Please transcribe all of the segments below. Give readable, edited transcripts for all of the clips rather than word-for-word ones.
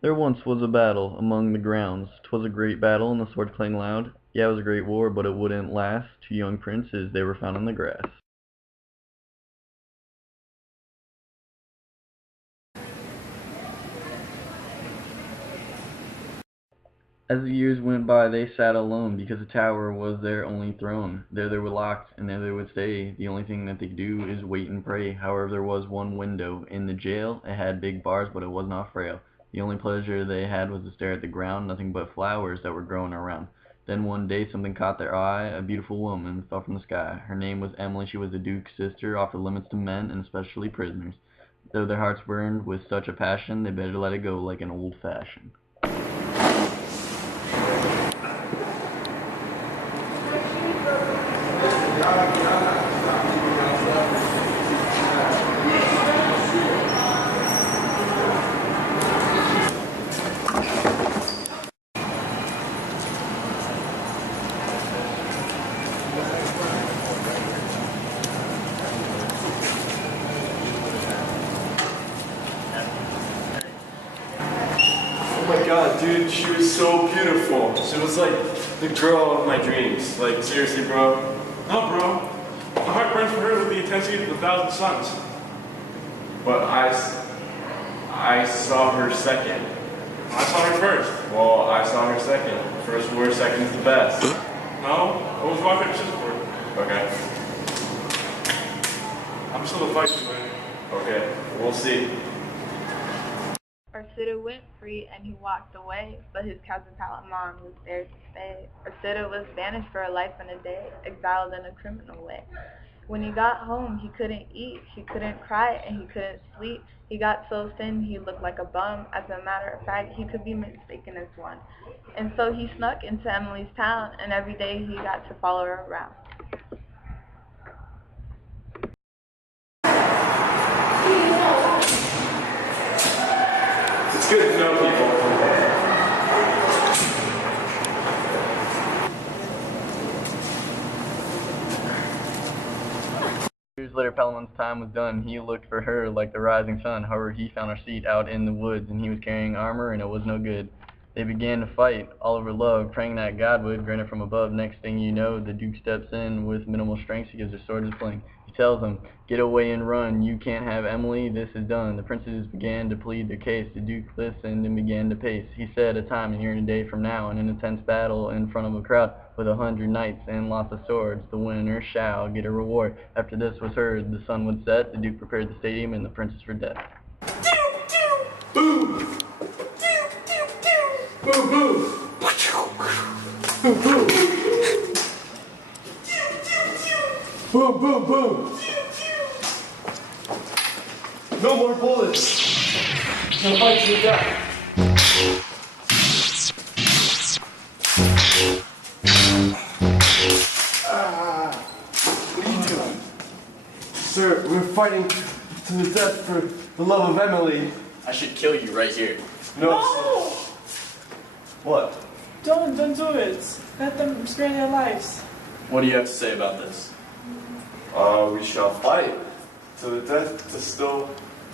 There once was a battle among the grounds. 'Twas a great battle, and the sword clanged loud. Yeah, it was a great war, but it wouldn't last. Two young princes, they were found in the grass. As the years went by, they sat alone, because the tower was their only throne. There they were locked, and there they would stay. The only thing that they could do is wait and pray. However, there was one window in the jail. It had big bars, but it was not frail. The only pleasure they had was to stare at the ground, nothing but flowers that were growing around. Then one day something caught their eye. A beautiful woman fell from the sky. Her name was Emily. She was the Duke's sister, offered limits to men, and especially prisoners. Though their hearts burned with such a passion, they better let it go like an old fashioned. Oh my god, dude, she was so beautiful. She was like the girl of my dreams. Like, seriously, bro. No, bro. My heart burns for her with the intensity of 1,000 suns. But I saw her second. I saw her first. Well, I saw her second. First word, second is the best. No, it was rock, paper, scissors for her. Okay. I'm still a fight you, man. Okay, we'll see. Ursita went free and he walked away, but his cousin Palamon was there to stay. Ursita was banished for a life and a day, exiled in a criminal way. When he got home, he couldn't eat, he couldn't cry, and he couldn't sleep. He got so thin he looked like a bum. As a matter of fact, he could be mistaken as one. And so he snuck into Emily's town, and every day he got to follow her around. It's good to know people. Years later, Palamon's time was done. He looked for her like the rising sun. However, he found her seat out in the woods, and he was carrying armor, and it was no good. They began to fight all over love, praying that God would grant it from above. Next thing you know, the Duke steps in with minimal strength. He gives her sword his fling. He tells them, "Get away and run. You can't have Emily. This is done." The princes began to plead their case. The Duke listened and began to pace. He said, "A time, and here and a day from now, in an intense battle in front of a crowd with 100 knights and lots of swords, the winner shall get a reward." After this was heard, the sun would set. The Duke prepared the stadium, and the princes for death. Boom! Boom, boom! Boom, boom! Boom, boom, boom! No more bullets! No fight to the death! What are you doing? Sir, we're fighting to the death for the love of Emily. I should kill you right here. No! No! What? Don't do it. Let them spare their lives. What do you have to say about this? We shall fight to the death to still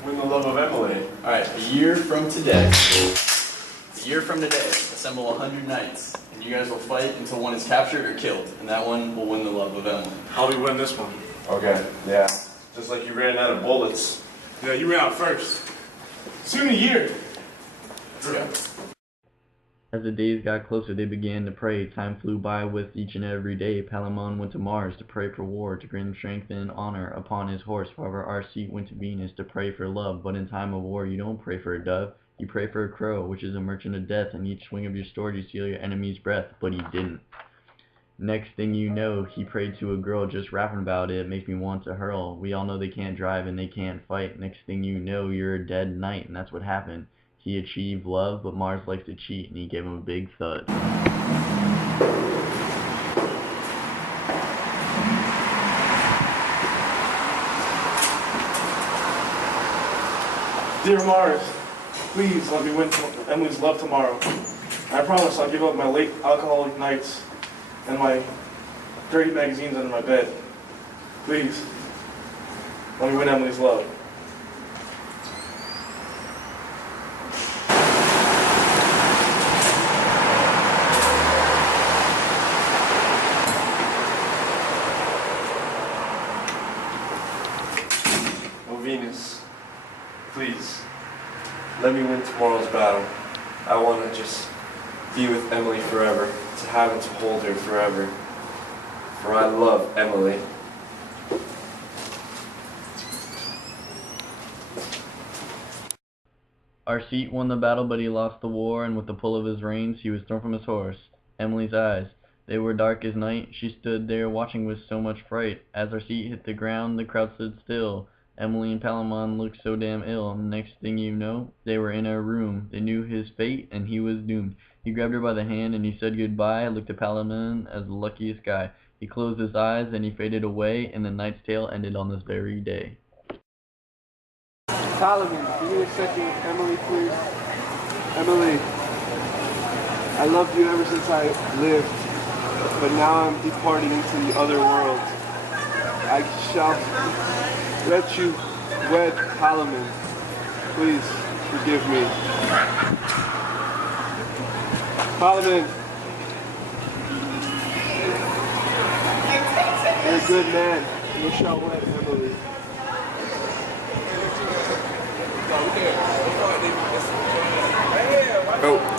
win the love of Emily. Alright, a year from today, assemble 100 knights, and you guys will fight until one is captured or killed, and that one will win the love of Emily. How do we win this one? Okay, yeah. Just like you ran out of bullets. Yeah, you ran out first. Soon a year. Let's go. As the days got closer, they began to pray. Time flew by with each and every day. Palamon went to Mars to pray for war, to grant him strength and honor upon his horse. However, Arcite went to Venus to pray for love. But in time of war, you don't pray for a dove. You pray for a crow, which is a merchant of death. And each swing of your sword, you seal your enemy's breath. But he didn't. Next thing you know, he prayed to a girl. Just rapping about it makes me want to hurl. We all know they can't drive and they can't fight. Next thing you know, you're a dead knight. And that's what happened. He achieved love, but Mars likes to cheat, and he gave him a big thud. Dear Mars, please let me win Emily's love tomorrow. I promise I'll give up my late alcoholic nights and my dirty magazines under my bed. Please, let me win Emily's love. please, please, let me win tomorrow's battle. I want to just be with Emily forever, to have and to hold her forever. For I love Emily. Arcite won the battle, but he lost the war, and with the pull of his reins he was thrown from his horse. Emily's eyes, they were dark as night. She stood there watching with so much fright. As Arcite hit the ground, the crowd stood still. Emily and Palamon looked so damn ill. Next thing you know, they were in a room. They knew his fate, and he was doomed. He grabbed her by the hand, and he said goodbye, looked at Palamon as the luckiest guy. He closed his eyes, and he faded away, and the knight's tale ended on this very day. Palamon, give me a second with Emily, please. Emily, I loved you ever since I lived, but now I'm departing into the other world. I shall let you wed Palamon. Please forgive me. Palamon, you're a good man. You shall wed Emily. Oh.